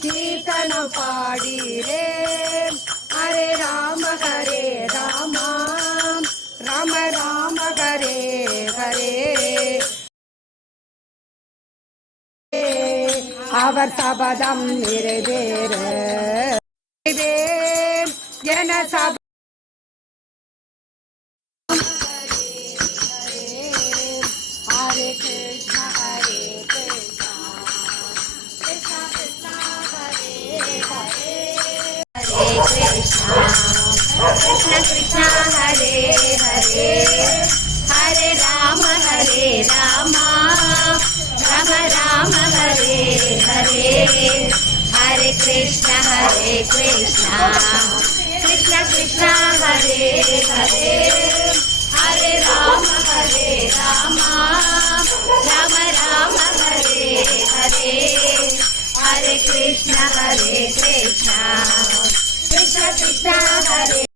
कीर्तन पाड़ीरे हरे राम राम राम हरे हरे அவர் சபதம் நிறைவேற என சப ஹரே கிருஷ்ணா ஹரே கிருஷ்ணா கிருஷ்ணா கிருஷ்ணா ஹரே ஹரே ஹரே கிருஷ்ணா கிருஷ்ணா கிருஷ்ணா ஹரே ஹரே ஹரே ராம ராம ராம ஹரே ஹரே ஹரே கிருஷ்ணா கிருஷ்ணா கிருஷ்ணா ஹரே ஹரே ஹரே ராம ராம ராம ஹரே ஹரே ஹரே கிருஷ்ணா கிருஷ்ணா கிருஷ்ணா கிருஷ்ணா ஹரே